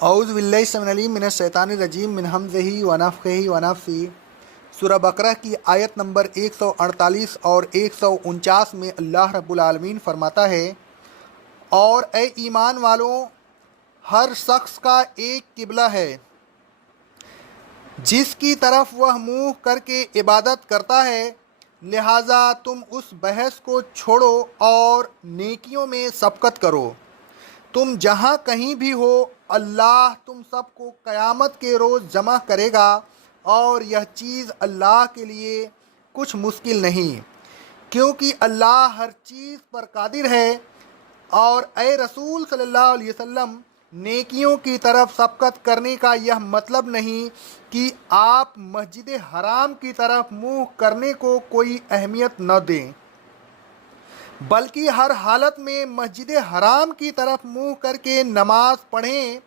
اعوذ باللہ السمیع العلیم من الشیطان الرجیم من ہمزہ ونفخہ ونفثہ۔ سورہ بقرہ کی آیت نمبر 148 اور 149 میں اللہ رب العالمین فرماتا ہے، اور اے ایمان والوں، ہر شخص کا ایک قبلہ ہے جس کی طرف وہ منہ کر کے عبادت کرتا ہے، لہٰذا تم اس بحث کو چھوڑو اور نیکیوں میں سبقت کرو۔ تم جہاں کہیں بھی ہو، اللہ تم سب کو قیامت کے روز جمع کرے گا، اور یہ چیز اللہ کے لیے کچھ مشکل نہیں، کیونکہ اللہ ہر چیز پر قادر ہے۔ اور اے رسول صلی اللہ علیہ وسلم، نیکیوں کی طرف سبقت کرنے کا یہ مطلب نہیں کہ آپ مسجد حرام کی طرف منہ کرنے کو کوئی اہمیت نہ دیں، بلکہ ہر حالت میں مسجد حرام کی طرف منہ کر کے نماز پڑھیں،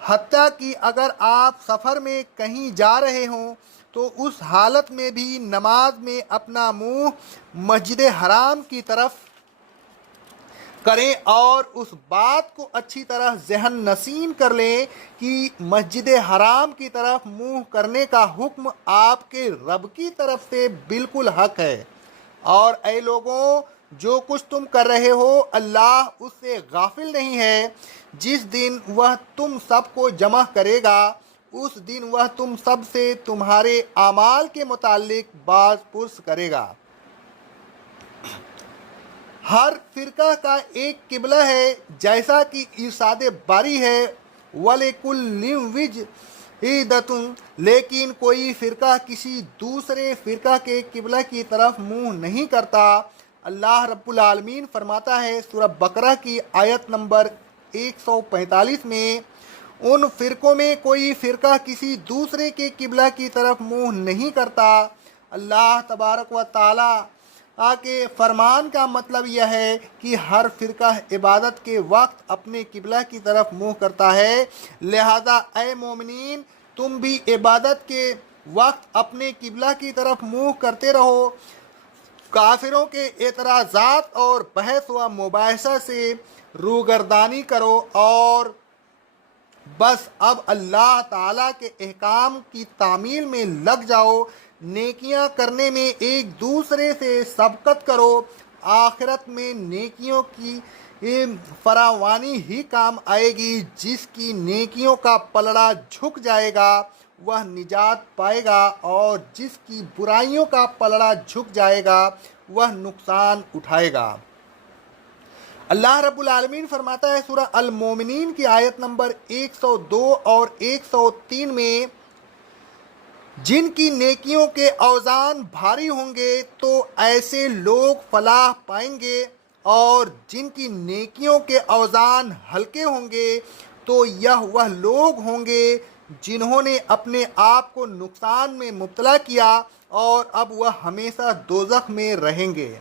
حتیٰ کہ اگر آپ سفر میں کہیں جا رہے ہوں تو اس حالت میں بھی نماز میں اپنا منہ مسجد حرام کی طرف کریں، اور اس بات کو اچھی طرح ذہن نشین کر لیں کہ مسجد حرام کی طرف منہ کرنے کا حکم آپ کے رب کی طرف سے بالکل حق ہے۔ اور اے لوگوں، جو کچھ تم کر رہے ہو، اللہ اس سے غافل نہیں ہے۔ جس دن وہ تم سب کو جمع کرے گا، اس دن وہ تم سب سے تمہارے اعمال کے متعلق باز پرس کرے گا۔ ہر فرقہ کا ایک قبلہ ہے، جیسا کہ ارشاد باری ہے، وَلِكُلٍّ وِجْهَةٌ، لیکن کوئی فرقہ کسی دوسرے فرقہ کے قبلہ کی طرف منہ نہیں کرتا۔ اللہ رب العالمین فرماتا ہے سورہ بقرہ کی آیت نمبر 145 میں، ان فرقوں میں کوئی فرقہ کسی دوسرے کے قبلہ کی طرف منہ نہیں کرتا۔ اللہ تبارک و تعالی کے فرمان کا مطلب یہ ہے کہ ہر فرقہ عبادت کے وقت اپنے قبلہ کی طرف منہ کرتا ہے، لہذا اے مومنین، تم بھی عبادت کے وقت اپنے قبلہ کی طرف منہ کرتے رہو، کافروں کے اعتراضات اور بحث و مباحثہ سے روگردانی کرو، اور بس اب اللہ تعالیٰ کے احکام کی تعمیل میں لگ جاؤ، نیکیاں کرنے میں ایک دوسرے سے سبقت کرو۔ آخرت میں نیکیوں کی فراوانی ہی کام آئے گی۔ جس کی نیکیوں کا پلڑا جھک جائے گا وہ نجات پائے گا، اور جس کی برائیوں کا پلڑا جھک جائے گا وہ نقصان اٹھائے گا۔ اللہ رب العالمین فرماتا ہے سورہ المومنین کی آیت نمبر 102 اور 103 میں، جن کی نیکیوں کے اوزان بھاری ہوں گے تو ایسے لوگ فلاح پائیں گے، اور جن کی نیکیوں کے اوزان ہلکے ہوں گے تو یہ وہ لوگ ہوں گے جنہوں نے اپنے آپ کو نقصان میں مبتلا کیا، اور اب وہ ہمیشہ دوزخ میں رہیں گے۔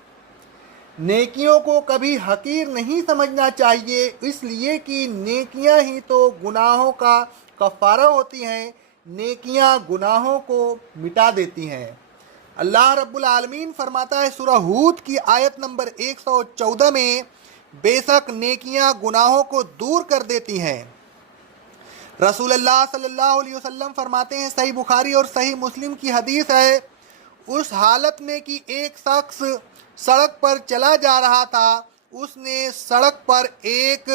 نیکیوں کو کبھی حقیر نہیں سمجھنا چاہیے، اس لیے کہ نیکیاں ہی تو گناہوں کا کفارہ ہوتی ہیں، نیکیاں گناہوں کو مٹا دیتی ہیں۔ اللہ رب العالمین فرماتا ہے سورہ ہود کی آیت نمبر 114 میں، بے شک نیکیاں گناہوں کو دور کر دیتی ہیں۔ رسول اللہ صلی اللہ علیہ وسلم فرماتے ہیں، صحیح بخاری اور صحیح مسلم کی حدیث ہے، اس حالت میں کہ ایک شخص سڑک پر چلا جا رہا تھا، اس نے سڑک پر ایک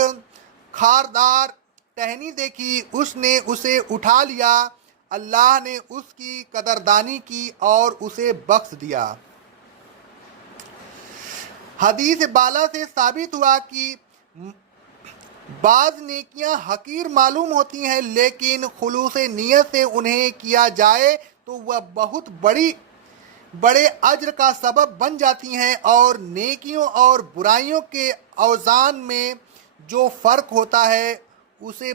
خاردار ٹہنی دیکھی، اس نے اسے اٹھا لیا، اللہ نے اس کی قدردانی کی اور اسے بخش دیا۔ حدیث بالا سے ثابت ہوا کہ بعض نیکیاں حقیر معلوم ہوتی ہیں، لیکن خلوص نیت سے انہیں کیا جائے تو وہ بہت بڑے اجر کا سبب بن جاتی ہیں، اور نیکیوں اور برائیوں کے اوزان میں جو فرق ہوتا ہے اسے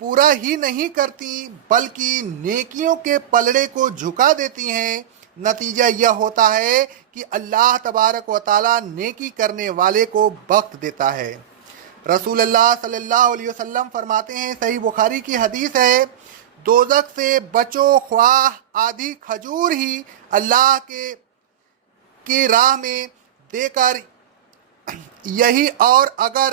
پورا ہی نہیں کرتی، بلکہ نیکیوں کے پلڑے کو جھکا دیتی ہیں۔ نتیجہ یہ ہوتا ہے کہ اللہ تبارک و تعالیٰ نیکی کرنے والے کو بخت دیتا ہے۔ رسول اللہ صلی اللہ علیہ وسلم فرماتے ہیں، صحیح بخاری کی حدیث ہے، دوزخ سے بچو خواہ آدھی کھجور ہی اللہ کی راہ میں دے کر یہی، اور اگر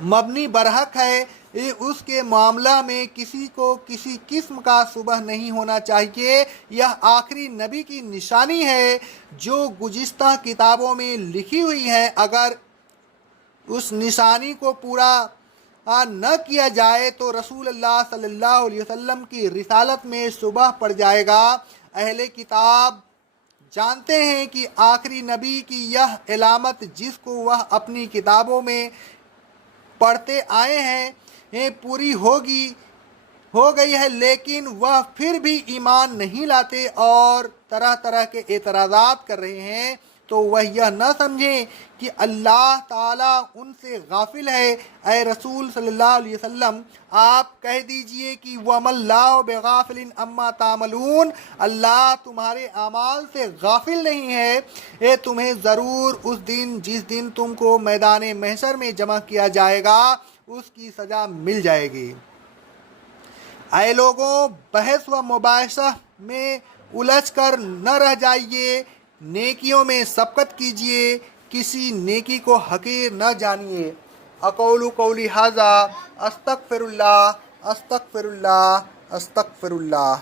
مبنی برحق ہے، اس کے معاملہ میں کسی کو کسی قسم کا شبہ نہیں ہونا چاہیے۔ یہ آخری نبی کی نشانی ہے جو گزشتہ کتابوں میں لکھی ہوئی ہے۔ اگر اس نشانی کو پورا نہ کیا جائے تو رسول اللہ صلی اللہ علیہ وسلم کی رسالت میں شبہ پڑ جائے گا۔ اہل کتاب جانتے ہیں کہ آخری نبی کی یہ علامت جس کو وہ اپنی کتابوں میں پڑھتے آئے ہیں پوری ہو گئی ہے، لیکن وہ پھر بھی ایمان نہیں لاتے اور طرح طرح کے اعتراضات کر رہے ہیں، تو وہ یہ نہ سمجھیں کہ اللہ تعالیٰ ان سے غافل ہے۔ اے رسول صلی اللہ علیہ وسلم، آپ کہہ دیجئے کہ وَمَا اللَّهُ بِغَافِلٍ عَمَّا تَعْمَلُونَ، اللہ تمہارے اعمال سے غافل نہیں ہے۔ تمہیں ضرور اس دن جس دن تم کو میدان محشر میں جمع کیا جائے گا اس کی سزا مل جائے گی۔ اے لوگوں، بحث و مباحثہ میں الجھ کر نہ رہ جائیے، نیکیوں میں سبقت کیجیے، کسی نیکی کو حقیر نہ جانیے۔ اقول قولی ھذا استغفر اللہ استغفر اللہ استغفر اللہ۔